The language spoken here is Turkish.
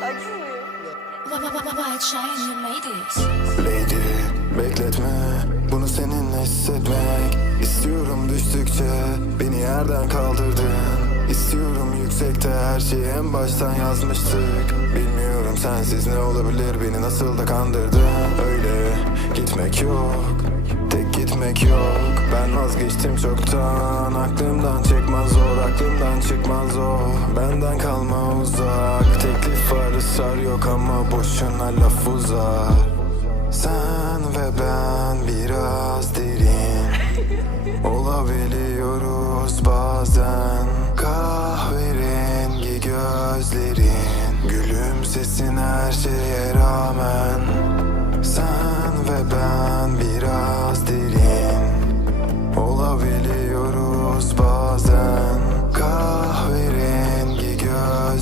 Haksız mıyım? Lady bekletme. Bunu seninle hissetmek. İstiyorum düştükçe beni yerden kaldırdın. İstiyorum yüksekte her şeyi en baştan yazmıştık. Bilmiyorum sensiz ne olabilir beni nasıl da kandırdın. Öyle gitmek yok tek gitmek yok. Ben vazgeçtim çoktan. Aklımdan çıkmaz zor aklımdan çıkmaz o Benden kalma uzak Farı sar yok ama boşuna laf uzar. Sen ve ben biraz derin. Olabiliyoruz bazen. Kahverengi gözlerin. Gülümsesin her şeye rağmen. Sen ve ben biraz derin. Olabiliyoruz